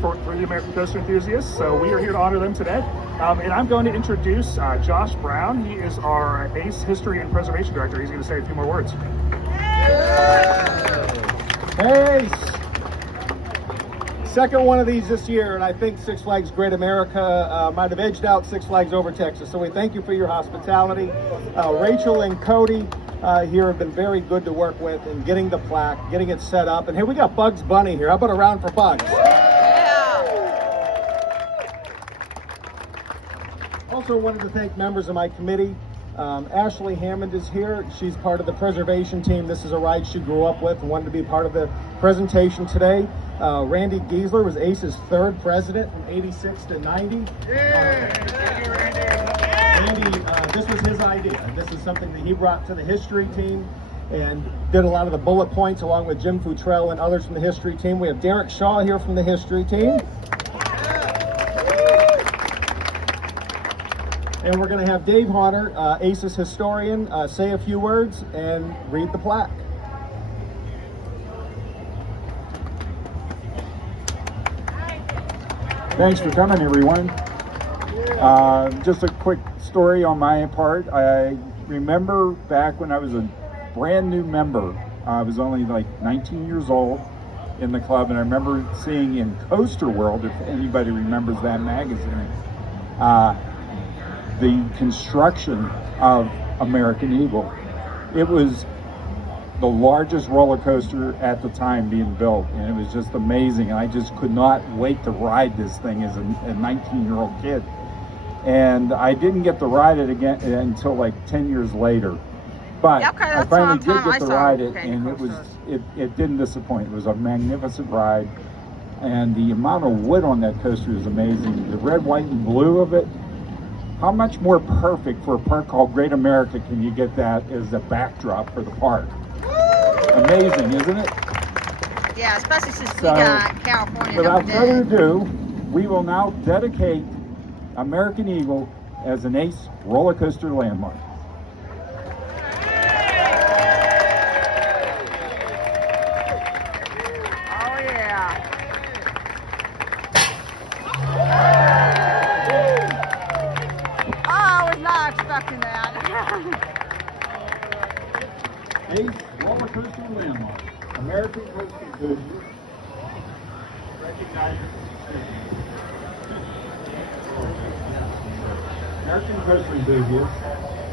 for the American Coaster Enthusiasts. So we are here to honor them today. And I'm going to introduce Josh Brown. He is our ACE History and Preservation Director. He's going to say a few more words. Hey! Second one of these this year, and I think Six Flags Great America might have edged out Six Flags Over Texas. So we thank you for your hospitality. Rachel and Cody here have been very good to work with in getting the plaque, getting it set up. And here we got Bugs Bunny here. How about a round for Bugs? Also wanted to thank members of my committee. Ashley Hammond is here. She's part of the preservation team. This is a ride she grew up with and wanted to be part of the presentation today. Randy Giesler was ACE's third president from 86 to 90. Randy, this was his idea. This is something that he brought to the history team and did a lot of the bullet points along with Jim Futrell and others from the history team. We have Derek Shaw here from the history team. And we're going to have Dave Honor, ACE's historian, say a few words and read the plaque. Thanks for coming, everyone. Just a quick story on my part. I remember back when I was a brand new member. I was only like 19 years old in the club, and I remember seeing in Coaster World, if anybody remembers that magazine, the construction of American Eagle. It was the largest roller coaster at the time being built, and it was just amazing. And I just could not wait to ride this thing as a 19-year-old kid. And I didn't get to ride it again until like 10 years later. But I finally did get to ride it, and it didn't disappoint. It was a magnificent ride, and the amount of wood on that coaster is amazing. The red, white, and blue of it. How much more perfect for a park called Great America can you get that as the backdrop for the park? Amazing, isn't it? Yeah, especially since we got California. Without further ado, we will now dedicate American Eagle as an ACE roller coaster landmark. Oh yeah. Oh, I was not expecting that. ACE roller coaster landmark. American Coaster Enthusiasts recognizes American Coaster Enthusiasts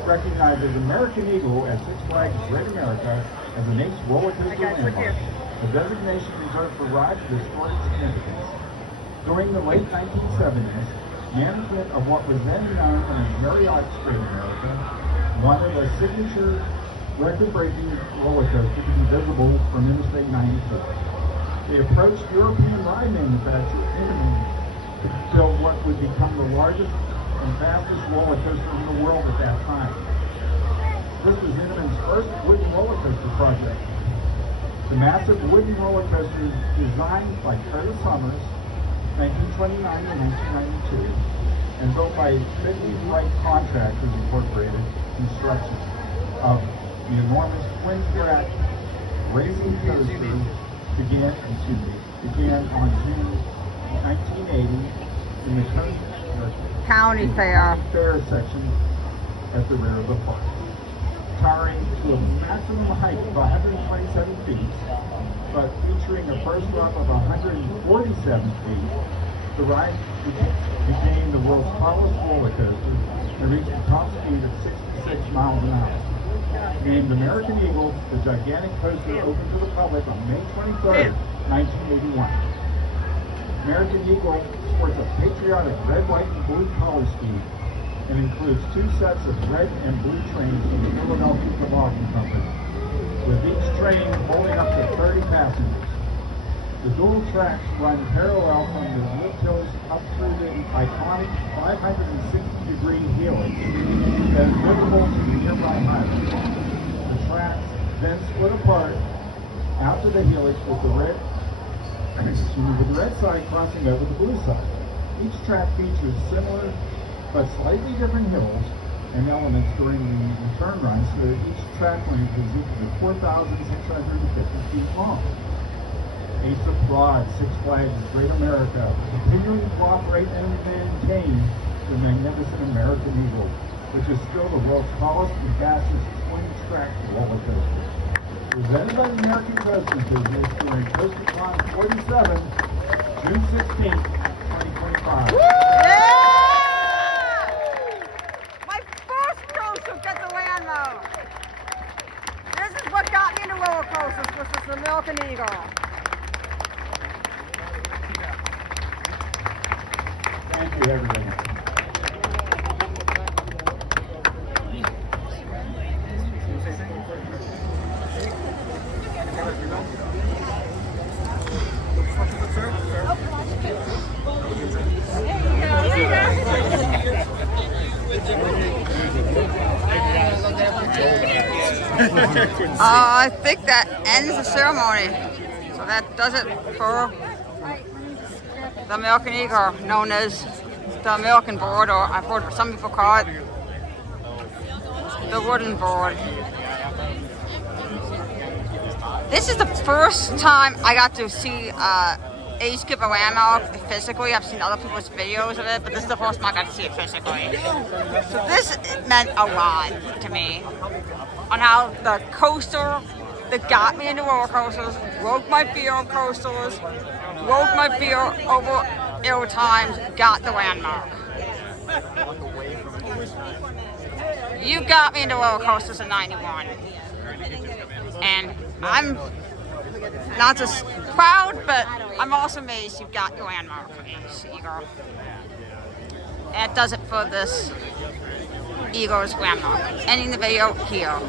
recognizes American Eagle at Six Flags Great America as an ACE roller coaster landmark, a designation reserved for rides of historic significance. During the late 1970s, management of what was then known as Marriott's Great America wanted a signature record-breaking roller coaster to be visible from Interstate 94. They approached European ride manufacturer Intamin to build what would become the largest and fastest roller coaster in the world at that time. This was Intamin's first wooden roller coaster project. The massive wooden roller coaster designed by Curtis Summers, 1929 to 1992, and built by Fittly Wright Contractors Incorporated construction of the enormous twin-track racing coaster began on June 1980 in the County Fair section at the rear of the park. Towering to a maximum height of 127 feet, but featuring a first run of 147 feet, the ride became the world's tallest roller coaster and reached a top speed of 66 miles an hour. Named American Eagle, the gigantic coaster opened to the public on May 23rd, 1981. American Eagle sports a patriotic red, white, and blue color scheme and includes two sets of red and blue trains from the Philadelphia Toboggan Company, with each train holding up to 30 passengers. The dual tracks run parallel from the Lip Hills up through the iconic 560-degree helix that is visible to the nearby highway. The tracks then split apart after the helix with the red side crossing over the blue side. Each track features similar but slightly different hills and elements during the return run, so that each track length is equal to 4,650 feet long. Ace of Fraud, Six Flags Great America, continuing to cooperate and maintain the magnificent American Eagle, which is still the world's tallest and fastest twin-track roller coaster. Presented by the American Coast Enthusiasts during CoasterCon 47, June 16th, 2025. Yeah! My first coaster gets a landmark. This is what got me into roller coasters, was this American Eagle. Thank you, everybody. I think that ends the ceremony. So that does it for the American Eagle, known as the American board, or I've heard some people call it the wooden board. This is the first time I got to see Ace give a landmark physically. I've seen other people's videos of it, but this is the first time I got to see it physically. So this meant a lot to me on how the coaster that got me into roller coasters, broke my fear of coasters, broke my fear over air times, got the landmark. You got me into roller coasters in '91. And I'm not just proud, but I'm also amazed you got your landmark for Ace Eagle. And that does it for this Eagle's landmark. Ending the video here.